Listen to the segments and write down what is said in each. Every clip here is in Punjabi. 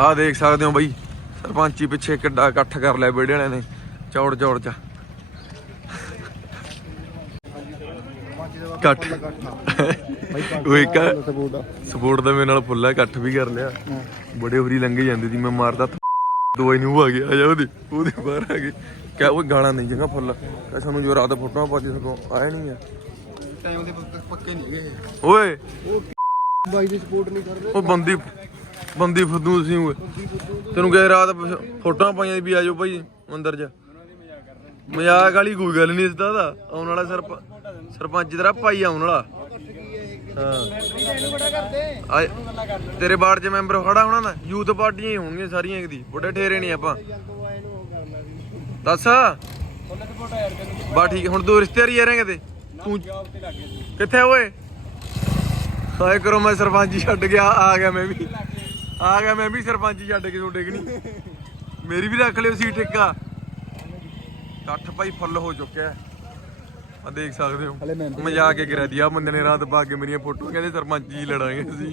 ਆਹ ਦੇਖ ਸਕਦੇ ਹੋ ਬਈ ਸਰਪੰਚੀ ਪਿੱਛੇ ਕਿੱਡਾ ਇਕੱਠ ਕਰ ਲਿਆ ਬੇੜੇ ਵਾਲਿਆਂ ਨੇ ਚੌੜ ਚੌੜ ਚ। ਇਕੱਠ। ਉਹ ਇੱਕ ਸਪੋਰਟ ਦਾ ਮੇਰੇ ਨਾਲ ਫੁੱਲਾ ਇਕੱਠ ਵੀ ਕਰ ਲਿਆ। ਬੜੇ ਹੋਰੀ ਲੰਘੇ ਜਾਂਦੇ ਸੀ ਮੈਂ ਮਾਰਦਾ ਦੋ ਹੀ ਨੂੰ ਆ ਗਿਆ ਆ ਜਾ ਉਹਦੇ ਉਹਦੇ ਬਾਹਰ ਆ ਗਏ ਕਿਆ ਉਹ ਗਾਲਾਂ ਨਹੀਂ ਜਗਾ ਫੁੱਲ। ਕਹ ਸਾਨੂੰ ਜੋ ਰਾਤ ਫੋਟੋਆਂ ਪਾ ਕੇ ਸਕੋ ਆਏ ਨਹੀਂ ਆ। ਟਾਈਮ ਦੇ ਪੱਕੇ ਨਹੀਂ ਗਏ ਓਏ। ਬਾਈ ਦੀ ਸਪੋਰਟ ਨਹੀਂ ਕਰ ਰਹੇ। ਉਹ ਬੰਦੀ ਬੰਦੀ ਫੁੱਦੂ ਤੁਸੀਂ ਓਏ। ਤੈਨੂੰ ਕਹੇ ਰਾਤ ਫੋਟੋਆਂ ਪਾਈਆਂ ਸੀ ਵੀ ਆਜੋ ਭਾਈ ਅੰਦਰ ਜਾ ਮਜ਼ਾਕ ਵਾਲੀ ਕੋਈ ਗੱਲ ਨਹੀਂ ਇਸਦਾ ਦਾ। ਆਉਣ ਵਾਲਾ ਸਰਪ ਸਰਪੰਚ ਤੇਰਾ ਭਾਈ ਆਉਣ ਵਾਲਾ। ਹਾਂ। ਤੇਰੇ ਬਾੜ ਚ ਮੈਂਬਰ ਖੜਾ ਹੋਣਾ ਨਾ, ਯੂਥ ਪਾਰਟੀਆਂ ਹੀ ਹੋਣਗੀਆਂ ਸਾਰੀਆਂ ਇੱਕ ਦੀ। ਬੁੱਢੇ ਠੇਰੇ ਨਹੀਂ ਆਪਾਂ। ਦੱਸ। ਬਾ ਠੀਕ ਹੁਣ ਤੂੰ ਰਿਸ਼ਤੇਦਾਰੀ ਆ ਰਹੇ ਕਿਤੇ? ਤੂੰ ਕਿੱਥੇ ਓਏ? ਹਾਏ ਕਰੋ ਮੈਂ ਸਰਪੰਚ ਛੱਡ ਗਿਆ, ਆ ਗਿਆ ਮੈਂ ਵੀ। ਆ ਗਿਆ ਮੈਂ ਵੀ ਸਰਪੰਚ ਹੀ ਛੱਡ ਕੇ ਤੁਹਾਡੇ ਕਿ ਨਹੀਂ? ਮੇਰੀ ਵੀ ਰੱਖ ਲਿਓ ਸੀਟ ਇੱਕਾ ਇਕੱਠ ਭਾਈ ਫੁੱਲ ਹੋ ਚੁੱਕਿਆ ਆ ਦੇਖ ਸਕਦੇ ਹੋ। ਮਜ਼ਾਕ ਕੇ ਕਰਾ ਦਿਆ ਬੰਦੇ ਨੇ ਰਾਤ ਪਾ ਕੇ ਮੇਰੀਆਂ ਫੋਟੋਆਂ ਕਹਿੰਦੇ ਸਰਪੰਚ ਜੀ ਲੜਾਂਗੇ ਅਸੀਂ।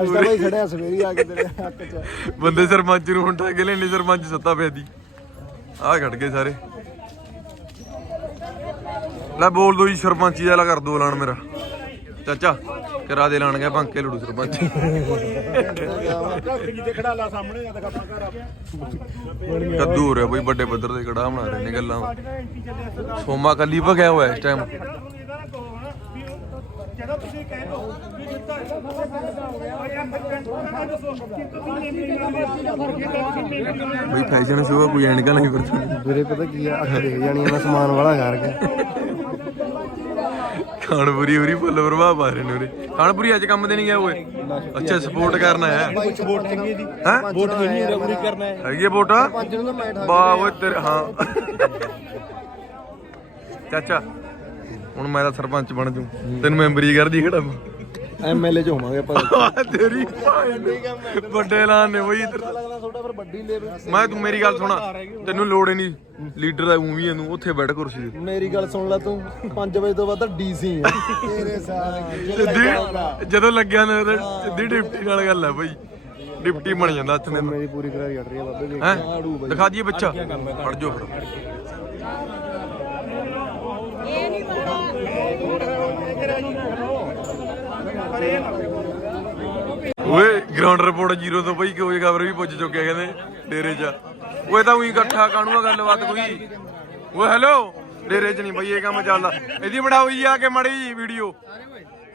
ਅੱਜ ਤਾਂ ਬਾਈ ਖੜਿਆ ਸਵੇਰੀ ਆ ਕੇ ਤੇਰੇ ਹੱਕ 'ਚ। ਬੰਦੇ ਸਰਪੰਚ ਨੂੰ ਹੁਣ ਠਾਕੇ ਲੈਣੇ ਸਰਪੰਚ ਸੱਤਾ ਪਿਆ ਦੀ ਆ ਖੜ ਗਏ ਸਾਰੇ। ਲੈ ਬੋਲ ਦੋ ਜੀ ਸਰਪੰਚੀ ਦਾ ਲਾ ਕਰ ਦੋ ਐਲਾਨ ਮੇਰਾ। ਚਾਚਾ। ਕਰਾ ਦੇ ਐਲਾਨ ਗਿਆ ਬੰਕੇ ਲੜੂ ਸਰਪੰਚ। ਕੱਦੂ ਹੋ ਰਿਹਾ ਬਈ ਵੱਡੇ ਪੱਧਰ ਤੇ ਕੜਾ ਬਣਾ ਰਹੇ ਨੇ ਗੱਲਾਂ। ਸੋਮਾ ਕੱਲੀ ਭਗਿਆ ਹੋਇਆ ਇਸ ਟਾਈਮ ਜਦੋਂ ਤੁਸੀਂ ਕਹਿ ਦੋ ਵੀ ਜਿੱਤਾ ਬਈ ਫੈਸ਼ਨ ਸ਼ੋਅ ਕੋਈ ਐਨਕਾਂ ਨਹੀਂ ਵਰਤਣੀ ਵੀਰੇ ਪਤਾ ਕੀ ਆ ਅੱਖ ਦੇਖ ਜਾਣੀ ਆ, ਸਮਾਨ ਵਾਲਾ ਕਰਕੇ ਖਾਨਪੁਰੀ ਉਰੀ ਫੁੱਲ ਪ੍ਰਭਾਵ ਪਾ ਰਹੇ ਨੇ ਉਰੇ। ਖਾਨਪੁਰੀ ਅੱਜ ਕੰਮ ਤੇ ਨਹੀਂ ਗਿਆ ਓਏ। ਅੱਛਾ ਸਪੋਰਟ ਕਰਨਾ ਹੈ? ਦੀ ਹੈ ਵੋਟ ਨਹੀਂ ਰਗੂਰੀ ਕਰਨਾ ਹੈ ਹੈਗੀ ਹੈ ਵੋਟ? ਪੰਜ ਨੂੰ ਤਾਂ ਮੈਂ ਠਾ ਵਾਹ ਓਏ ਤੇਰੇ ਹਾਂ। ਚਾਚਾ ਹੁਣ ਮੈਂ ਤਾਂ ਸਰਪੰਚ ਬਣ ਜੂ। ਤੈਨੂੰ ਮੈਂਬਰੀ ਕਰਦੀ ਖੜਾ ਐਮਐਲਏ ਚ ਹੋਵਾਂਗੇ ਆਪਾਂ। ਤੇਰੀ ਭਾਈ ਨੂੰ। ਵੱਡੇ ਐਲਾਨ ਨੇ ਬਈ ਇੱਧਰ। ਲੱਗਦਾ ਤੁਹਾਡਾ ਫਿਰ ਵੱਡੀ ਲੇਵਲ ਮੈਂ ਤੂੰ ਮੇਰੀ ਗੱਲ ਸੁਣਾ। ਤੈਨੂੰ ਲੋੜ ਹੀ ਨਹੀਂ। ਲੀਡਰ ਦਾ ਉਂ ਵੀ ਇਹਨੂੰ। ਉੱਥੇ ਬੈਠ ਕੁਰਸੀ ਤੇ। ਮੇਰੀ ਗੱਲ ਸੁਣ ਲੈ ਤੂੰ। 5 ਵਜੇ ਤੋਂ ਬਾਅਦ ਤਾਂ ਡੀਸੀ ਆ। ਤੇਰੇ ਸਾਲ ਸਿੱਧੀ ਜਦੋਂ ਲੱਗਿਆ ਨਾ ਉਹਦੇ ਸਿੱਧੀ ਡਿਪਟੀ ਨਾਲ ਗੱਲ ਹੈ ਬਈ। ਡਿਪਟੀ ਬਣ ਜਾਂਦਾ ਹੱਥ ਨੇ ਮੇਰੀ ਪੂਰੀ ਕਰਾਰੀ ਕੱਢ ਰਹੀ ਆ ਬਾਬੇ ਜੀ ਹੈ? ਦਿਖਾ ਦਈਏ ਬੱਚਾ ਫੜ ਜੋ ਫੜ ਇਹ ਨਹੀਂ ਪਤਾ। ਓਏ ਗਰਾਊਂਡ ਰਿਪੋਰਟ ਜ਼ੀਰੋ ਤੋਂ ਬਈ ਕੋਈ ਖਬਰ ਵੀ ਪੁੱਜ ਚੁੱਕਿਆ ਕਹਿੰਦੇ, ਡੇਰੇ 'ਚ। ਓਏ, ਤਾਂ ਉਹੀ ਇਕੱਠਾ ਕਾਣੂਆ ਗੱਲਬਾਤ ਕੋਈ? ਓਏ ਹੈਲੋ ਡੇਰੇ 'ਚ ਨਹੀਂ ਬਈ, ਇਹ ਕੰਮ ਚੱਲਦਾ। ਇਹਦੀ ਬਣਾਓ ਆ ਕੇ ਮੜੀ ਵੀਡੀਓ?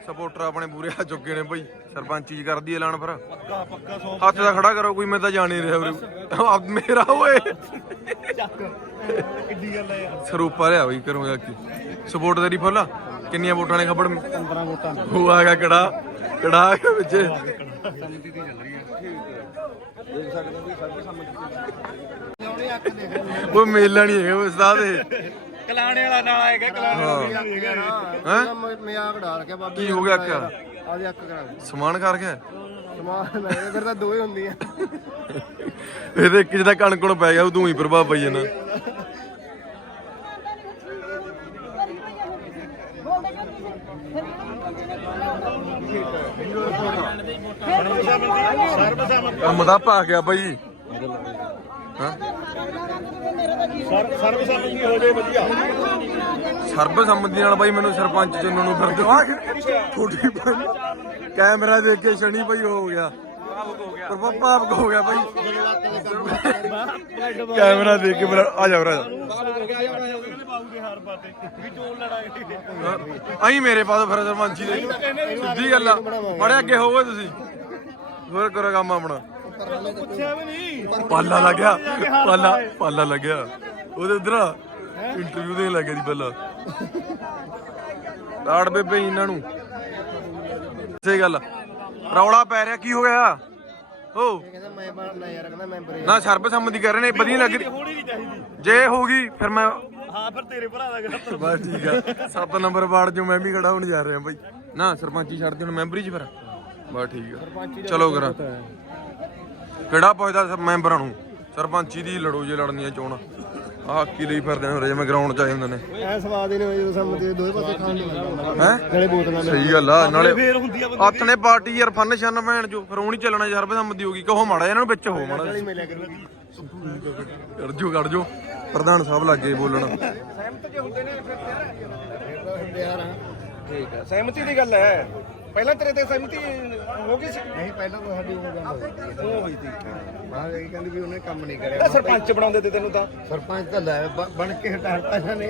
ਸਪੋਰਟਰ ਆਪਣੇ ਪੂਰੇ ਆ ਚੁੱਕੇ ਨੇ ਬਈ, ਸਰਪੰਚੀ ਜੀ ਕਰਦੀ ਐਲਾਨ ਫਿਰ। ਹੱਥ ਦਾ ਖੜਾ ਕਰੋ ਕੋਈ, ਮੈਂ ਤਾਂ ਜਾਣ ਨਹੀਂ ਰਿਹਾ ਵੀਰੇ। ਮੇਰਾ ਓਏ। ਸਰੂਪਾ ਲਿਆ ਬਈ, ਕਰੂੰਗਾ ਕੀ ਸਪੋਰਟ ਤੇਰੀ ਫੁੱਲ? ਕਿੰਨੀਆਂ ਵੋਟਾਂ ਨੇ ਖਬਰ 15 ਵੋਟਾਂ ਉਹ ਆ ਗਿਆ ਕੜਾ ਕੜਾ ਆ ਗਿਆ ਵਿੱਚ? ਉਹ ਮੇਲਾ ਨਹੀਂ ਹੈਗਾ ਉਸਤਾਦ ਇਹ ਕਲਾਣੇ ਵਾਲਾ ਨਾਲ ਆਏਗਾ ਕਲਾਣੇ ਹੈਂ? ਮਜ਼ਾਕ ਡਾਲ ਕੇ ਬਾਬੇ ਕੀ ਹੋ ਗਿਆ ਅੱਖ? ਆਦੇ ਅੱਖ ਕਰਾ ਸਮਾਨ ਕਰ ਗਿਆ ਸਮਾਨ ਲੈ ਫਿਰ ਤਾਂ ਦੋ ਹੀ ਹੁੰਦੀਆਂ। ਇਹਦੇ ਇੱਕ ਜਿਹਦਾ ਕਣਕਣ ਪੈ ਗਿਆ ਉਹ ਤੂੰ ਹੀ ਪ੍ਰਭਾਵ ਪਈ ਜਾਂਦਾ। ਕੰਮ ਦਾ ਪਾ ਗਿਆ ਬਾਈ। ਹਾਂ। ਸਰਬਸੰਮਤੀ ਹੋ ਜਾਏ ਵਧੀਆ ਸਰਬਸੰਮਤੀ ਨਾਲ ਬਾਈ ਮੈਨੂੰ ਸਰਪੰਚ ਚੁਣਨ ਨੂੰ ਫਿਰ ਦਵਾ ਥੋੜੀ ਕੈਮਰਾ ਦੇਖ ਕੇ ਸ਼ਨੀ ਬਾਈ ਹੋ ਗਿਆ। ਪਰ ਭਾਵਕ ਹੋ ਗਿਆ ਬਾਈ। ਕੈਮਰਾ ਦੇਖ ਕੇ ਮੇਰਾ ਆ ਜਾ। ਆਈ ਮੇਰੇ ਪਾਸ ਫਿਰ ਸਰਪੰਚੀ ਦੇ। ਸਿੱਧੀ ਗੱਲ ਆ। ਬੜੇ ਅੱਗੇ ਹੋਵੋ ਤੁਸੀਂ। ਹੋਰ ਕਰੋ ਕੰਮ ਆਪਣਾ। ਪਾਲਾ ਲੱਗਿਆ। ਪਾਲਾ ਪਾਲਾ ਲੱਗਿਆ। ਉਹਦੇ ਉਧਰ ਇੰਟਰਵਿਊ ਦੇਣ ਲੱਗਿਆ ਦੀ ਪਹਿਲਾਂ। ਲਾੜ ਬੇਬੇ ਇਹਨਾਂ ਨੂੰ। ਸਹੀ ਗੱਲ। ਰੌਲਾ ਪੈ ਰਿਹਾ। ਕੀ ਹੋ ਗਿਆ? ਓ। ਕਹਿੰਦਾ ਮੈਂ ਬਣਨਾ ਯਾਰ ਕਹਿੰਦਾ ਮੈਂਬਰ ਨਾ ਸਰਬਸੰਮਤੀ ਕਰ ਰਹੇ ਨੇ ਵਧੀਆ ਲੱਗ ਰਹੀ। ਹੋਣੀ ਨਹੀਂ ਚਾਹੀਦੀ। ਜੇ ਹੋਊਗੀ ਫਿਰ ਮੈਂ ਹਾਂ ਫਿਰ ਤੇਰੇ ਭਰਾ ਦਾ ਗੱਲ ਬਸ ਠੀਕ ਆ। ਸੱਤ ਨੰਬਰ ਵਾਰਡ ਚੋਂ ਮੈਂ ਵੀ ਖੜਾ ਹੋਣ ਜਾ ਰਿਹਾ ਬਾਈ। ਨਾ ਸਰਪੰਚੀ ਛੱਡ ਦੇ ਹੁਣ ਮੈਂਬਰੀ ਚ ਫਿਰ। ਬਸ ਠੀਕ ਆ। ਚਲੋ ਕਰਾਂ। ਕਿਹੜਾ ਪੁੱਛਦਾ ਮੈਂਬਰਾਂ ਨੂੰ? ਸਰਪੰਚੀ ਦੀ ਲੜੋ ਜੇ ਲੜਨੀ ਆ ਚੋਣ। ਹਾਕੀ ਲਈ ਫਿਰਦੇ ਨੇ ਜਿਵੇਂ ਗਰਾਊਂਡ ਚ ਆਏ ਹੁੰਦੇ ਨੇ। ਐ ਸਵਾਦ ਹੀ ਨਹੀਂ ਜਦੋਂ ਸੰਮਤੀ ਦੋਵੇਂ ਪਾਸੇ ਖਾਣ ਨੂੰ ਮਿਲਦਾ ਹੈ? ਨਾਲੇ ਬੋਤਲਾਂ ਸਹੀ ਗੱਲ ਆ ਨਾਲੇ ਹੱਥ ਨੇ ਪਾਰਟੀ ਯਾਰ ਫਨ ਸ਼ਨ ਭੈਣ ਜੋ ਫਿਰ ਉਹ ਨਹੀਂ ਚੱਲਣਾ ਯਾਰ ਬਸੰਮਦੀ ਹੋਗੀ ਕਹੋ ਮਾੜਾ ਇਹਨਾਂ ਨੂੰ ਵਿੱਚ ਹੋ ਮਾੜਾ। ਨਾਲ ਮਿਲਿਆ ਕਰੂਗੀ ਕੱਢ ਜੋ ਕੱਢ ਜੋ ਪ੍ਰਧਾਨ ਸਾਹਿਬ ਲੱਗੇ ਬੋਲਣ। ਯਾਰ ਆ ਠੀਕ ਹੈ ਸਹਿਮਤੀ ਦੀ ਗੱਲ ਹੈ। ਪਹਿਲਾਂ ਤੇਰੇ ਤੇ ਸਹਿਮਤੀ ਹੋ ਗਈ ਸੀ? ਨਹੀਂ ਪਹਿਲਾਂ ਤਾਂ ਸਾਡੀ ਉਹ ਗੱਲ ਹੋਈ ਉਹ ਹੋਈ ਸੀ। ਬਾਅਦ ਇਹ ਕਹਿੰਦੀ ਵੀ ਉਹਨੇ ਕੰਮ ਨਹੀਂ ਕਰਿਆ। ਸਰਪੰਚ ਬਣਾਉਂਦੇ ਤੇ ਤੈਨੂੰ ਤਾਂ। ਸਰਪੰਚ ਤਾਂ ਲੈ ਬ- ਬਣ ਕੇ ਹਟਾਤਾ ਇਹਨਾਂ। ਨੇ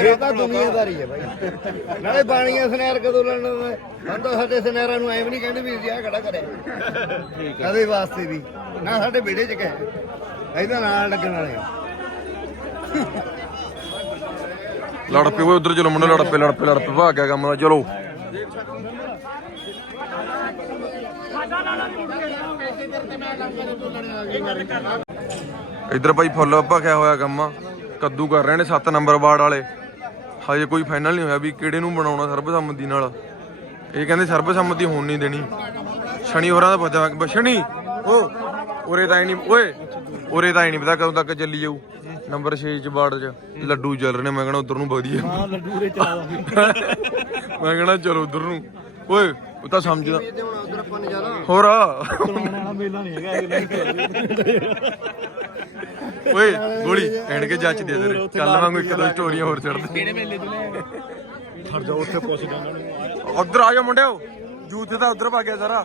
ਇਹ ਤਾਂ ਦੁਨੀਆਦਾਰੀ ਹੈ ਭਾਈ ਨਾਲੇ ਬਾਣੀਆਂ ਸਨੈਰ ਕਦੋਂ ਲੈਣਾ ਹਾਂ ਤਾਂ ਸਾਡੇ ਸਨੈਰਾਂ ਨੂੰ ਐਵੇਂ ਨਹੀਂ ਕਹਿੰਦੇ ਵੀ ਅਸੀਂ ਆਹ ਖੜਾ ਕਰਿਆ। ਕਦੇ ਵਾਸਤੇ ਵੀ। ਨਾ ਸਾਡੇ ਵਿਹੜੇ 'ਚ ਕਹੇ ਇਹਦਾ ਨਾਲ ਲੱਗਣ ਵਾਲੇ ਆ। ਲੜ ਪਏ ਓਏ ਉਧਰ ਚਲੋ ਮੁੰਡੇ ਲੜ ਪਏ ਲੜ ਪਏ ਲੜ ਪਏ। ਭਾਗ ਗਿਆ ਕੰਮ ਦਾ। ਚਲੋ। ਇਧਰ ਭਾਈ ਫੁੱਲ ਭਖਿਆ ਹੋਇਆ ਕੰਮ ਕੱਦੂ ਕਰ ਰਹੇ ਨੇ 7 ਨੰਬਰ ਵਾਰਡ ਵਾਲੇ। ਹਜੇ ਕੋਈ ਫਾਈਨਲ ਨਹੀਂ ਹੋਇਆ ਵੀ ਕਿਹੜੇ ਨੂੰ ਬਣਾਉਣਾ ਸਰਬਸੰਮਤੀ ਨਾਲ। ਇਹ ਕਹਿੰਦੇ ਸਰਬਸੰਮਤੀ ਹੋਣ ਨਹੀਂ ਦੇਣੀ। ਸ਼ਨੀ ਹੋਰਾਂ ਦਾ ਪਤਾ ਸ਼ਨੀ? ਓ, ਉਰੇ ਤਾਂ ਹੀ ਨਹੀਂ ਓਏ, ਉਰੇ ਤਾਂ ਹੀ ਨਹੀਂ ਪਤਾ ਕਦੋਂ ਤੱਕ ਚੱਲੀ ਜਾਊ। ਨੰਬਰ 6 ਚ ਵਾਰਡ ਚ। ਲੱਡੂ ਚੱਲ ਰਹੇ ਨੇ ਮੈਂ ਕਹਣਾ ਉਧਰ ਨੂੰ ਵਧੀਆ। ਹਾਂ ਲੱਡੂ ਦੇ ਮੈਂ ਕਹਣਾ ਚਲੋ ਉਧਰ ਨੂੰ। ਓਏ ਉਹ ਤਾਂ ਸਮਝਦਾ ਹੋਰ ਓਏ ਗੋਲੀ ਐਣ ਕੇ ਜੱਜ ਦੇ ਦੇ ਕੱਲ ਵਾਂਗੂ ਇੱਕ ਦੋ ਸਟੋਰੀਆਂ ਹੋਰ ਚੜਦੇ ਕਿਹੜੇ ਮੇਲੇ ਤੋਂ ਲੈ ਖੜ ਜਾ ਉੱਥੇ ਪੁੱਛ ਜਾ ਉਧਰ ਆ ਜਾ ਮੁੰਡਿਓ। ਜੂਥ ਤਾਂ ਉਧਰ ਭਾ ਗਿਆ ਸਾਰਾ।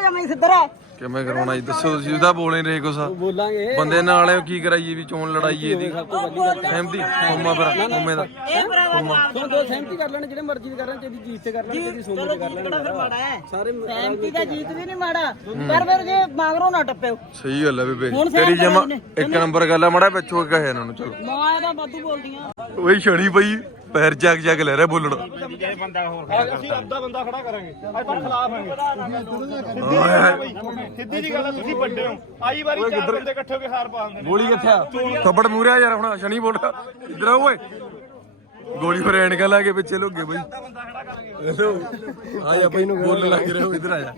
ਸਿੱਧਰ। ਹੈ ਕਿਵੇਂ ਕਰਾਉਣਾ ਜੀ? ਦੱਸੋ ਤੁਸੀਂ ਉਹਦਾ ਬੋਲ ਨਹੀਂ ਰਹੇ ਕੁਛ ਬੋਲਾਂਗੇ। ਬੰਦੇ ਨਾਲ ਕੀ ਕਰਾਈਏ ਵੀ ਚੋਣ ਲੜਾਈਏ ਦੀ ਸਹਿਮਤੀ? ਹੋਮਾ ਫਿਰ ਹੋਮੇ ਦਾ। ਇਹ ਭਰਾਵਾ ਦੋ ਦੋ ਸਹਿਮਤੀ ਕਰ ਲੈਣ ਜਿਹੜੇ ਮਰਜ਼ੀ ਕਰ ਲੈਣ ਤੇ ਜੀਤ ਤੇ ਕਰ ਲੈਣ ਤੇ ਸੋਮੇ ਚਲੋ ਤੇ ਕਰ ਲੈਣ। ਕਿਹੜਾ ਫਿਰ ਮਾੜਾ ਹੈ। ਸਾਰੇ ਸਹਿਮਤੀ ਦਾ ਜੀਤ ਵੀ ਨਹੀਂ ਮਾੜਾ ਪਰ ਫਿਰ ਜੇ ਮਗਰੋਂ ਨਾ ਟੱਪਿਓ। ਸਹੀ ਗੱਲ ਹੈ ਬੇਬੇ। ਤੇਰੀ ਜਮਾ। ਇੱਕ ਨੰਬਰ ਗੱਲ ਆ ਮੜਾ ਵਿੱਚੋਂ ਕਹੇ ਇਹਨਾਂ ਨੂੰ ਚਲੋ। ਮਾਂ ਦਾ ਵਾਧੂ ਬੋਲਦੀਆਂ। ਓਏ ਸ਼ਣੀ ਭਾਈ ਪੈਰ ਚੱਕ ਚੱਕ ਲੈ ਰਿਹਾ ਬੋਲਣ। ਅਸੀਂ ਅੱਧਾ ਬੰਦਾ ਖੜਾ ਕਰਾਂਗੇ ਅੱਜ ਪਰ ਖਿਲਾਫ ਆਂਗੇ ਸਿੱਧੀ ਜੀ ਗੱਲ ਆ ਤੁਸੀਂ ਵੱਡੇ ਹੋ ਆਈ ਵਾਰੀ ਚਾਰ ਬੰਦੇ ਇਕੱਠੇ ਹੋ ਕੇ ਹਾਰ ਪਾ ਦਿੰਦੇ ਗੋਲੀ ਕਿੱਥੇ ਆ? ਥੱਪੜ ਮੂਰਿਆ ਯਾਰ, ਹੁਣ ਸ਼ਨੀ ਬੋਲ ਇਧਰ ਆ ਓਏ। ਗੋਲੀ ਫਿਰ ਐਨਕਾਂ ਲਾ ਕੇ ਪਿੱਛੇ ਲੁੱਗੇ ਬਈ। ਹੈਲੋ ਆ ਜਾ ਬਈ ਨੂੰ ਲੱਗ ਰਹੇ ਇਧਰ ਆ ਜਾ।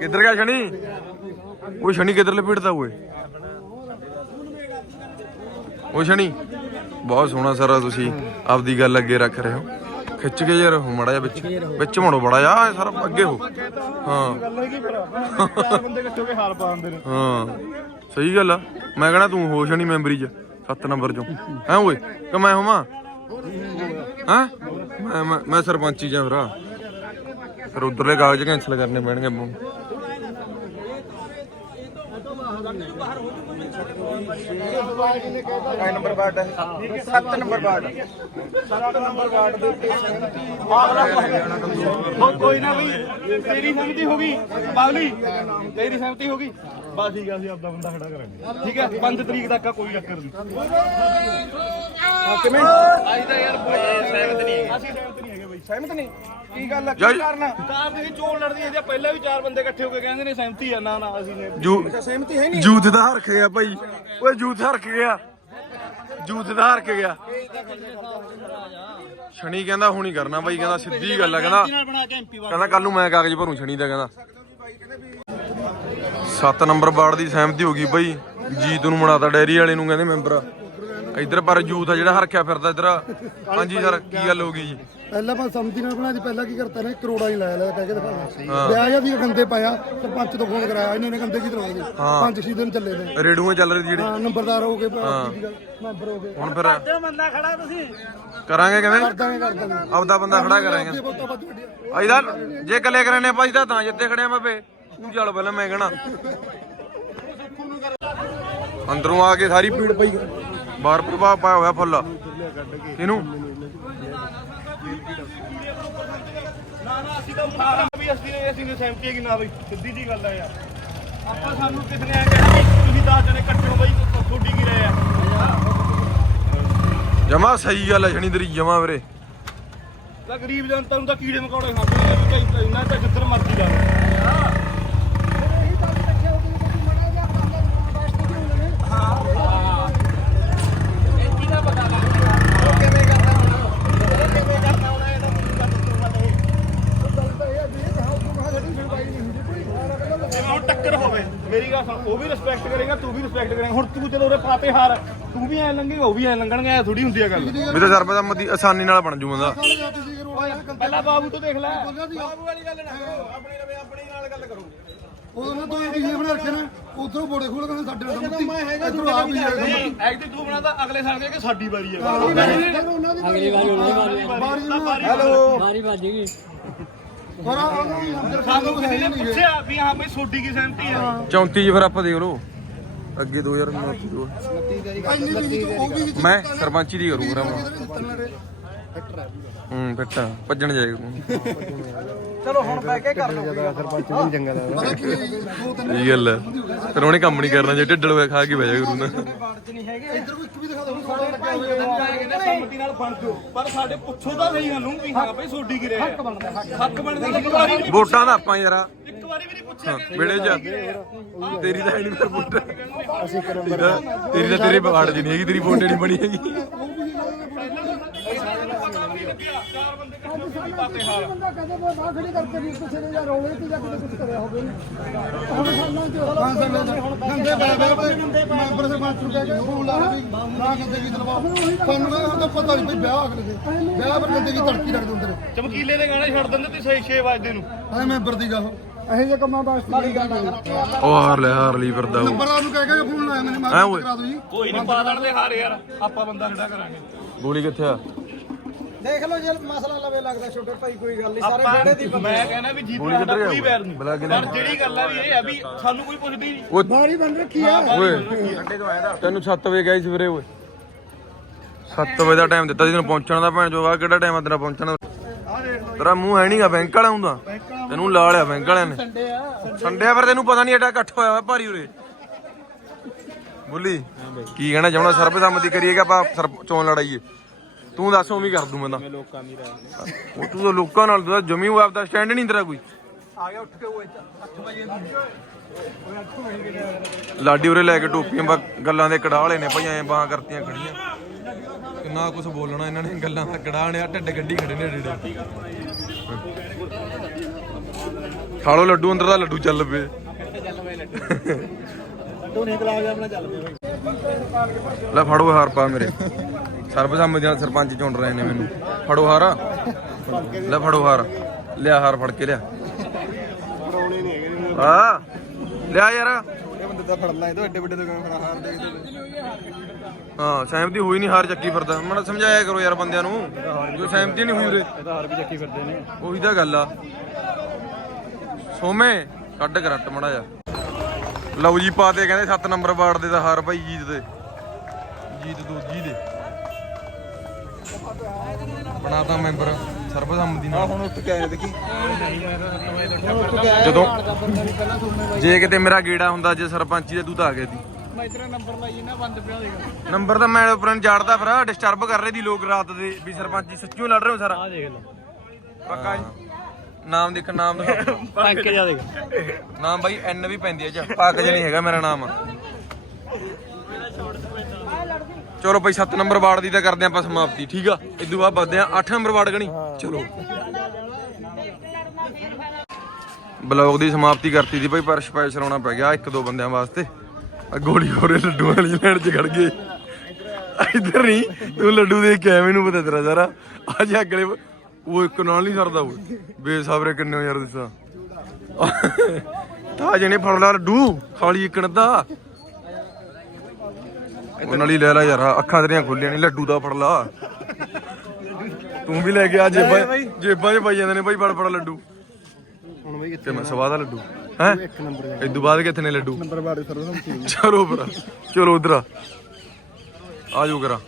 ਕਿੱਧਰ ਗਿਆ ਸ਼ਨੀ? ਉਹ ਸ਼ਨੀ ਕਿੱਧਰ ਲਪੇਟਦਾ ਓਏ? ਉਹ ਸ਼ਨੀ। ਬਹੁਤ ਸੋਹਣਾ ਸਾਰਾ ਤੁਸੀਂ ਆਪਦੀ ਗੱਲ ਅੱਗੇ ਰੱਖ ਰਹੇ ਹੋ। ਖਿੱਚ ਕੇ ਯਾਰ ਮੜਾ ਜਾ ਵਿੱਚ। ਵਿੱਚ ਮੜੋ ਬੜਾ ਜਾ ਸਾਰਾ ਅੱਗੇ ਹੋ। ਹਾਂ। ਗੱਲ ਹੈਗੀ ਭਰਾ ਚਾਰ ਬੰਦੇ ਇਕੱਠੇ ਹੋ। ਕੇ ਹਾਰ ਪਾ ਨੇ ਹਾਂ ਸਹੀ ਗੱਲ ਆ। ਮੈਂ ਕਹਣਾ ਤੂੰ ਹੋਸ਼ ਨਹੀਂ ਮੈਂਬਰੀ ਚ 7 ਨੰਬਰ ਚੋਂ। ਹੈ ਓਏ, ਕਿ ਮੈਂ ਹੋਵਾਂ? ਹਾਂ? ਮੈਂ, ਮੈਂ- ਮੈਂ ਸਰਪੰਚੀ ਜਾਂ ਭਰਾ। ਫਿਰ ਉਧਰਲੇ ਕਾਗਜ਼ ਕੈਂਸਲ ਕਰਨੇ ਪੈਣਗੇ ਕਾਇ ਨੰਬਰ ਵਾਰਡ ਹੈ। 7 ਨੰਬਰ ਵਾਰਡ। 7 ਨੰਬਰ ਵਾਰਡ ਦੇ ਉੱਤੇ ਉਹ ਕੋਈ ਨਾ ਬਈ ਤੇਰੀ ਸਹਿਮਤੀ ਹੋ ਗਈ। ਬਾਗਲੀ ਤੇਰੀ ਸਹਿਮਤੀ ਹੋ ਗਈ। ਬਸ ਠੀਕ ਆ ਅਸੀਂ ਆਪਦਾ ਬੰਦਾ ਖੜਾ ਕਰਾਂਗੇ। ਠੀਕ ਹੈ 5 ਤਰੀਕ ਤੱਕ ਆ ਕੋਈ ਚੱਕਰ ਨਹੀਂ। ਹਾਂ ਕਿਵੇਂ? ਅਸੀਂ ਤਾਂ ਯਾਰ ਸਹਿਮਤ ਨਹੀਂ ਅਸੀਂ ਸਹਿਮਤ ਨਹੀਂ ਹੈਗੇ ਬਈ। ਸਹਿਮਤ ਨਹੀਂ? ਕੀ ਗੱਲ ਕਾਰਨ ਦੀ ਚੋਣ ਲੜਦੀ ਹੈ ਜੇ ਪਹਿਲਾਂ ਵੀ ਚਾਰ ਬੰਦੇ ਇਕੱਠੇ ਹੋ ਕੇ ਕਹਿੰਦੇ ਨੇ ਸਹਿਮਤੀ ਆ ਨਾ ਨਾ ਅਸੀਂ ਨੇ ਜੂ ਸਹਿਮਤੀ ਹੈ ਨਹੀਂ? ਜੂਥ ਦਾ ਹਰਖ ਗਿਆ ਭਾਈ। ਓਏ ਜੂਥ ਹਰਖ ਗਿਆ। ਜੂਥ ਦਾ ਹਰਖ ਗਿਆ। ਸ਼ਨੀ ਕਹਿੰਦਾ ਹੁਣ ਕਰਨਾ ਬਾਈ ਕਹਿੰਦਾ ਸਿੱਧੀ ਗੱਲ ਆ ਕਹਿੰਦਾ ਕਹਿੰਦਾ ਕੱਲ ਨੂੰ ਮੈਂ ਕਾਗਜ਼ ਭਰੂ ਸ਼ਨੀ ਦਾ ਕਹਿੰਦਾ। 7 ਨੰਬਰ ਵਾਰਡ ਦੀ ਸਹਿਮਤੀ ਹੋ ਗਈ ਬਾਈ। ਜੀਤ ਨੂੰ ਬਣਾਤਾ ਡੈਰੀ ਵਾਲੇ ਨੂੰ ਕਹਿੰਦੇ ਮੈਂਬਰ। ਇੱਧਰ ਪਰ ਯੂਥ ਆ ਜਿਹੜਾ ਹਰਖਿਆ ਫਿਰਦਾ ਇੱਧਰ। ਹਾਂਜੀ ਸਰ ਕੀ ਗੱਲ ਹੋ ਗਈ ਜੀ? ਪਹਿਲਾਂ ਆਪਾਂ ਸੰਮਤੀ ਨਾਲ ਬਣਾਈ ਪਹਿਲਾਂ ਕੀ ਕਰਤਾ ਨੇ ਕਰੋੜਾਂ ਹੀ ਲਾਇਆ ਲੈ ਕਹਿ ਕੇ ਦਿਖਾਇਆ ਵਿਆਹ ਜਾਂ ਵੀ ਗੰਦੇ ਪਾਇਆ ਸਰਪੰਚ ਤੋਂ ਫੋਨ ਕਰਾਇਆ ਇਹਨਾਂ ਨੇ ਗੰਦੇ ਕੀ ਤਰ੍ਹਾਂ ਦੇ ਪੰਜ ਛੇ ਦਿਨ ਚੱਲੇ ਨੇ। ਰੇਡੂਆਂ ਚੱਲ ਰਹੀ ਜਿਹੜੇ ਹਾਂ ਨੰਬਰਦਾਰ ਹੋ ਗਏ ਮੈਂਬਰ ਹੋ ਗਏ। ਹੁਣ ਫਿਰ ਬੰਦਾ ਖੜਾ ਤੁਸੀਂ? ਕਰਾਂਗੇ ਕਿਵੇਂ? ਕਰਦਾਂਗੇ ਕਰਦਾਂਗੇ ਆਪਦਾ ਬੰਦਾ ਖੜਾ ਕਰਾਂਗੇ। ਅਜਦਾ ਜੇ ਇਕੱਲੇ ਕਰਾਨੇ ਭਾਈ ਤਾਂ ਤਾਂ ਜਿੱਤੇ ਖੜਿਆ ਬਾਬੇ ਤੂੰ ਚੱਲ ਪਹਿਲਾਂ ਮੈਂ ਕਹਣਾ। ਅੰਦਰੋਂ ਆ ਕੇ ਸਾਰੀ ਭੀੜ ਪਈ। ਬਾਹਰ ਪ੍ਰਭਾਵ ਪਾਇਆ ਹੋਇਆ ਫੁੱਲ। ਇਹਨੂੰ ਨਾ ਨਾ ਅਸੀਂ ਤਾਂ ਮਾਰਾ ਵੀ ਅਸੀਂ ਨੇ ਅਸੀਂ ਨੇ ਸਹਿਮਤੀ ਹੈਗੀ ਨਾ ਬਈ ਸਿੱਧੀ ਜੀ ਗੱਲ ਆ ਯਾਰ ਆਪਾਂ ਸਾਨੂੰ ਕਿਸ ਨੇ ਆ ਕਿਹਾ ਵੀ ਤੁਸੀਂ 10 ਜਣੇ ਇਕੱਠੇ ਬਈ ਤੁਹਾਡੀ ਕੀ ਰਹੇ ਆ ਜਮਾ ਸਹੀ ਗੱਲ ਹੈ ਸ਼ਨੀ ਤੇਰੀ, ਜਮਾ ਵੀਰੇ। ਤਾਂ ਗਰੀਬ ਜਨਤਾ ਨੂੰ ਤਾਂ ਕੀੜੇ ਮਕੌੜੇ ਖਾਂਦੇ ਨੇ, ਵੀ ਇੰਨਾ ਤਾਂ ਜਿੱਧਰ ਮਰਜ਼ੀ ਜਾ ਲਓ ਜਿਵੇਂ ਹੁਣ ਟੱਕਰ ਹੋਵੇ ਮੇਰੀ ਗੱਲ ਸੁਣ ਉਹ ਵੀ ਰਿਸਪੈਕਟ ਕਰੇਗਾ ਤੂੰ ਵੀ ਰਿਸਪੈਕਟ ਕਰੇਗਾ। ਹੁਣ ਤੂੰ ਜਦੋਂ ਉਹਦੇ ਪਾਪੇ ਹਾਰ ਤੂੰ ਵੀ ਐ ਲੰਘੇਗਾ ਉਹ ਵੀ ਐ ਲੰਘਣਗੇ ਐ ਥੋੜੀ ਹੁੰਦੀ ਆ ਗੱਲ। ਵੀ ਤਾਂ ਸਰਬਸੰਮਤੀ ਆਸਾਨੀ ਨਾਲ ਬਣ ਜੂ ਬੰਦਾ ਪਹਿਲਾਂ ਬਾਬੂ ਤੋਂ ਦੇਖ ਲੈ। ਉਹ ਨਾ ਦੋ ਇੰਡੀਆ ਬਣਾ ਰੱਖੇ ਨਾ ਉਧਰੋਂ ਬੋੜੇ ਖੋਲ ਕੇ ਸਾਡੇ ਨਾਲ ਸੰਮਤੀ ਇਧਰੋਂ ਆ ਵੀ ਜਾਏਗਾ ਐਕ ਤੇ ਤੂੰ ਬਣਾਦਾ ਅਗਲੇ ਸਾਲ ਕੇ ਸਾਡੀ ਵਾਰੀ ਹੈ ਅਗਲੀ ਵਾਰ ਉਹਨਾਂ ਹੈਲੋ। ਮਾਰੀ ਵੱਜੇਗੀ ਪਰ ਅੰਦਰ ਸਾਨੂੰ ਕਿਸੇ ਨੇ ਪੁੱਛਿਆ ਵੀ ਹਾਂ ਬਈ ਸੋਡੀ ਕੀ ਸਹਿਮਤੀ ਹੈ। 34 ਚ ਫਿਰ ਆਪਾਂ ਦੇਖ ਲਓ। ਅੱਗੇ 2029 ਦੋ ਇੰਨੀ ਵੀ ਨਹੀਂ ਉਹ ਵੀ ਮੈਂ ਸਰਪੰਚੀ ਦੀ ਕਰੂੰਗਾ ਹੂੰ ਫਿੱਟਾ ਭੱਜਣ ਜਾਏਗਾ। ਚਲੋ ਹੁਣ ਬਹਿ ਕੇ ਕਰ ਲਓ ਸਰਪੰਚ ਨਹੀਂ ਚੰਗਾ ਲੱਗਦਾ। ਜੀ, ਇਹ ਗੱਲ ਹੈ? ਫਿਰ ਉਹਨੇ ਕੰਮ ਨਹੀਂ ਕਰਨਾ ਜੇ ਢਿੱਡਲ ਹੋਇਆ ਖਾ ਕੇ ਬਹਿ ਜਾ ਕਰੂ ਨਾ ਇੱਧਰ ਕੋਈ ਇੱਕ ਵੀ ਦਿਖਾ ਦੋ ਸਾਰੇ ਲੱਗੇ ਹੋਏ ਕਹਿੰਦੇ ਸੰਮਤੀ ਨਾਲ ਬਣ ਜਾਓ ਪਰ ਸਾਡੇ ਪੁੱਛੋ ਤਾਂ ਸਹੀ ਸਾਨੂੰ ਵੀ ਹਾਂ ਬਈ ਸੋਡੀ ਕੀ ਰਿਹਾ ਹੱਕ ਬਣਦਾ ਹੱਕ ਬਣਦਾ ਇੱਕ ਵਾਰੀ ਵੀ ਨਹੀਂ ਵੋਟਾਂ ਦਾ ਆਪਾਂ ਯਾਰਾ। ਇੱਕ ਵਾਰੀ ਵੀ ਨਹੀਂ ਪੁੱਛਿਆ ਗਿਆ ਵਿੜੇ ਚ ਤੇਰੀ ਤਾਂ ਨਹੀਂ ਫਿਰ ਵੋਟ। ਅਸੀਂ ਤੇਰੀ ਤਾਂ ਤੇਰੇ ਬਾੜ ਜੀ ਨਹੀਂ ਹੈਗੀ ਤੇਰੀ ਵੋਟ ਨਹੀਂ ਬਣੀ ਹੈਗੀ। ਬੰਦੇ ਇਕੱਠੇ ਹੋਏ ਪਾਪੇ ਹਾਰ ਬੰਦਾ ਕਦੇ ਬਾਹਰ ਖੜੀ ਕਰਕੇ ਵੀ ਕਿਸੇ ਨੇ ਜਾਂ ਰੋਲੇ ਤੇ ਜਾਂ ਕਿਤੇ ਕੁਝ ਕਰਿਆ ਹੋਵੇ। ਹੁਣ ਸਾਲਾਂ ਚ ਹਾਂ ਗੰਦੇ ਬੈ ਬੈ ਮੈਂਬਰ ਦੇ ਬਾਅਦ ਚੁੱਕਿਆ ਕਿ ਫੋਨ ਲਾ ਵੀ ਨਾ ਗੰਦੇ ਕੀ ਦਲਵਾਓ ਸਾਨੂੰ ਨਾ ਹੁਣ ਤਾਂ ਪਤਾ ਨਹੀਂ ਭਈ ਵਿਆਹ ਅਗਲੇ ਦੇ ਵਿਆਹ ਪਰ ਗੰਦੇ ਕੀ ਤੜਕੀ ਰੱਖ ਦਿੰਦੇ ਨੇ। ਚਮਕੀਲੇ ਦੇ ਗਾਣੇ ਛੱਡ ਦਿੰਦੇ ਤੁਸੀਂ 6 ਵਜੇ ਨੂੰ। ਐ ਮੈਂਬਰ ਦੀ ਗੱਲ। ਇਹੋ ਜਿਹੇ ਕੰਮਾਂ ਵਾਸਤੇ ਮਾੜੀ ਗੱਲ ਉਹ ਹਾਰ ਲੈ ਹਾਰ ਲਈ ਫਿਰਦਾ ਉਹ। ਨੰਬਰਦਾਰ ਨੂੰ ਕਹਿ ਕੇ ਫੋਨ ਲਾਇਆ ਮੈਨੇ ਹੈਂ ਮਾਰ ਓਏ। ਕਰਾ ਦੋ ਜੀ। ਕੋਈ ਨਹੀਂ ਪਾ ਦੇ ਹਾਰ ਯਾਰ। ਆਪਾਂ ਬੰਦਾ ਖੜਾ ਕਰਾਂਗੇ। ਗੋਲੀ ਕਿੱਥੇ ਆ? ਦੇਖ ਲਓ ਜੇ ਮਸਲਾ ਲਵੇ ਲੱਗਦਾ ਛੋਟੇ ਭਾਈ ਕੋਈ ਗੱਲ ਨਹੀਂ ਸਾਰੇ ਵਿਹੜੇ ਦੀ ਮੈਂ ਕਹਿੰਦਾ ਵੀ ਜੀਤ ਗੋਲੀ ਸਾਡਾ ਕਿੱਧਰ ਕੋਈ? ਵੈਰ ਨਹੀਂ। ਬੁਲਾ ਪਰ ਜਿਹੜੀ ਗੱਲ ਆ ਵੀ ਇਹ ਆ ਵੀ ਸਾਨੂੰ ਕੋਈ ਪੁੱਛਦੀ ਨਹੀਂ। ਬਾੜੀ ਬਣ ਰੱਖੀ ਆ। ਓਏ। ਤੈਨੂੰ 7 ਵਜੇ ਗਏ ਸਵੇਰੇ ਓਏ। 7 ਵਜੇ ਦਾ ਟਾਈਮ ਦਿੱਤਾ ਸੀ ਤੈਨੂੰ ਪਹੁੰਚਣ ਦਾ ਭੈਣ ਜੋ ਆ ਕਿਹੜਾ ਟਾਈਮ ਆ ਤੇਰਾ ਪਹੁੰਚਣ ਦਾ? ਤੇਰਾ ਮੂੰਹ ਹੈ ਨਹੀਂਗਾ ਬੈਂਕ ਵਾਲਾ ਹੁੰਦਾ ਤੈਨੂੰ ਲਾ ਲਿਆ ਬੈਂਕ ਵਾਲਿਆਂ ਨੇ। ਸੰਡੇ ਆ ਫਿਰ ਤੈਨੂੰ ਪਤਾ ਨਹੀਂ ਏਡਾ ਇਕੱਠ ਹੋਇਆ ਹੋਇਆ ਭਾਰੀ ਉਰੇ। ਬੁੱਲੀ ਕੀ ਕਹਿਣਾ ਚਾਹੁੰਦਾ ਸਰਬਸੰਮਤੀ ਕਰੀਏ ਕਿ ਆਪਾਂ ਸਰਪ- ਚੋਣ ਲੜਾਈਏ? ਤੂੰ ਦੱਸ ਉਵੇਂ ਹੀ ਕਰ ਦੂੰ ਮੈਂ ਤਾਂ। ਲੋਕਾਂ ਦੀ ਉਹ ਤੂੰ ਤਾਂ ਲੋਕਾਂ ਨਾਲ ਤਾਂ ਜਮੀ ਉਹ ਆਪਦਾ ਸਟੈਂਡ ਨਹੀਂ ਤੇਰਾ ਕੋਈ। ਆ ਗਿਆ ਉੱਠ ਕੇ ਉਹ 8 ਵਜੇ ਲਾਡੀ ਉਰੇ ਲੈ ਕੇ ਟੋਪੀਆਂ ਬਾ- ਗੱਲਾਂ ਦੇ ਕੜਾਹ ਵਾਲੇ ਨੇ ਭਾਈ ਐਂ ਬਾਹਾਂ ਕਰਤੀਆਂ ਖੜੀਆਂ। ਕਿੰਨਾ ਕੁਝ ਬੋਲਣਾ ਇਹਨਾਂ ਨੇ ਗੱਲਾਂ ਦਾ ਕੜਾਹ ਨੇ ਆ ਢਿੱਡ ਗੱਡੀ ਖੜੇ ਨੇ ਢਿੱਡ। ਖਾ ਲਓ ਲੱਡੂ ਅੰਦਰ ਦਾ ਲੱਡੂ ਚੱਲ ਪਏ। ਲੈ ਫੜੋ ਹਾਰ ਪਾ ਮੇਰੇ। ਸਰਬਸੰਮਤੀ ਨਾਲ ਸਰਪੰਚ ਚੁਣ ਰਹੇ ਨੇ ਮੈਨੂੰ। ਫੜੋ ਹਾਰ। ਲੈ ਫੜੋ ਹਾਰ। ਲਿਆ ਹਾਰ ਫੜ ਕੇ ਲਿਆ। ਆ ਲਿਆ ਯਾਰ। ਇਹ ਬੰਦੇ ਤਾਂ ਫੜ ਲਾ ਇਹ ਤਾਂ ਐਡੇ ਵੱਡੇ ਦੁਕਾਨ ਖੜਾ ਹਾਰ ਦੇ ਹਾਂ, ਸਹਿਮਤੀ ਹੋਈ ਨਹੀਂ ਹਾਰ ਚੱਕੀ ਫਿਰਦਾ। ਮੜਾ ਸਮਝਾਇਆ ਕਰੋ ਯਾਰ ਬੰਦਿਆਂ ਨੂੰ। ਜੋ ਸਹਿਮਤੀ ਨਹੀਂ ਹੋਈ ਉਰੇ ਇਹ ਤਾਂ ਹਾਰ ਵੀ ਚੱਕੀ ਫਿਰਦੇ ਨੇ ਉਹੀ ਤਾਂ ਗੱਲ ਆ। ਸੋਮੇ, ਕੱਢ ਕਰੱਟ ਮੜਾ ਜਾ ਲਓ ਜੀ ਪਾਤੇ ਕਹਿੰਦੇ 7 ਨੰਬਰ ਵਾਰਡ ਦੇ ਤਾਂ ਹਾਰ ਭਾਈ ਜੀਤ ਦੇ। ਜੀਤ ਦੂਜੀ ਦੇ। ਬਣਾਤਾ ਮੈਂਬਰ ਸਰਬਸੰਮਤੀ ਨਾਲ। ਹੁਣ ਉੱਠ ਕੇ ਆਏ ਦੇਖੀ। ਜਦੋਂ ਜੇ ਕਿਤੇ ਮੇਰਾ ਗੇੜਾ ਹੁੰਦਾ ਜੇ ਸਰਪੰਚੀ ਦੇ ਤੂੰ ਤਾਂ ਆ ਗਿਆ ਸੀ ਮੈਂ ਤੇਰਾ ਨੰਬਰ ਲਾਈ ਨਾ ਬੰਦ ਪਿਆ ਦੇਗਾ ਨੰਬਰ ਤਾਂ ਮੈਂ ਉੱਪਰ ਜਾੜਦਾ ਫਿਰ ਡਿਸਟਰਬ ਕਰ ਰਹੇ ਦੀ ਲੋਕ ਰਾਤ ਦੇ ਵੀ ਸਰਪੰਚੀ ਸੱਚੀਓ ਲੜ ਰਹੇ ਹੋ ਸਾਰਾ। ਆ ਦੇਖ ਲਓ ਪੱਕਾ ਨਾਮ ਦੇਖ ਨਾਮ ਦਿਖਾ। ਪੰਕ ਜਾ ਦੇਖ। ਨਾਮ ਬਾਈ ਐਨ ਵੀ ਪੈਂਦੀ ਹੈ ਚ। ਪੱਕ ਜ ਨਹੀਂ ਹੈਗਾ ਮੇਰਾ ਨਾਮ। ਚਲੋ ਬਾਈ 7 ਨੰਬਰ ਵਾਰਡ ਦੀ ਤਾਂ ਕਰਦੇ ਆਪਾਂ ਸਮਾਪਤੀ, ਠੀਕ ਆ? ਇਦੋਂ ਬਾਅਦ ਵੱਧਦੇ ਆ 8 ਨੰਬਰ ਵਾਰਡ ਗਣੀ ਚਲੋ। ਬਲੌਗ ਦੀ ਸਮਾਪਤੀ ਕਰਤੀ ਸੀ ਬਾਈ, ਪਰ ਸਪੈਸ਼ਲ ਆਉਣਾ ਪੈ ਗਿਆ ਇੱਕ ਦੋ ਬੰਦਿਆਂ ਵਾਸਤੇ। ਆ ਗੋਲੀ ਹੋਰੇ ਲੱਡੂਆਂ ਵਾਲੀ ਲੈਣ ਚ ਖੜ ਗਏ। ਇੱਧਰ ਨਹੀਂ ਤੂੰ ਲੱਡੂ ਦੇਖ ਕੇ ਆਇਆ ਮੈਨੂੰ ਪਤਾ ਤੇਰਾ ਸਾਰਾ। ਅੱਜ ਅਗਲੇ ਉਹ ਇੱਕ ਨਾਲ ਨਹੀਂ ਸਰਦਾ ਉਹ। ਬੇਸਬਰੇ ਕਿੰਨੇ ਹੋ ਯਾਰ, ਦੱਸਾਂ। ਤਾਂ ਜਣੇ ਫੜ ਲਾ ਲੱਡੂ ਖਾਲੀ ਇੱਕਣ ਦਾ ਉਹ ਨਾਲ ਲੈ ਲੈ ਯਾਰ ਅੱਖਾਂ ਤੇਰੀਆਂ ਖੁੱਲੀਆਂ ਨਹੀਂ ਲੱਡੂ ਦਾ ਫੜ ਲਾ ਤੂੰ ਵੀ ਲੈ ਕੇ ਆ ਜੇਬਾਂ ਜੇਬਾਂ 'ਚ ਪਾਈ ਜਾਂਦੇ ਨੇ ਬਾਈ ਫੜ ਫੜ ਲੱਡੂ। ਹੁਣ ਬਈ ਤੇ ਮੈਂ ਸਵਾਦ ਲੱਡੂ। ਹੈ? ਇੱਕ ਨੰਬਰ ਇਦੋਂ ਬਾਅਦ ਕਿੱਥੇ ਨੇ ਲੱਡੂ? ਨੰਬਰ ਬਾਰੇ ਸਰਵਸੰਮਤੀ ਚਲੋ ਭਰਾ ਚਲੋ ਉਧਰ ਆ। ਜਾਓ ਕਰਾ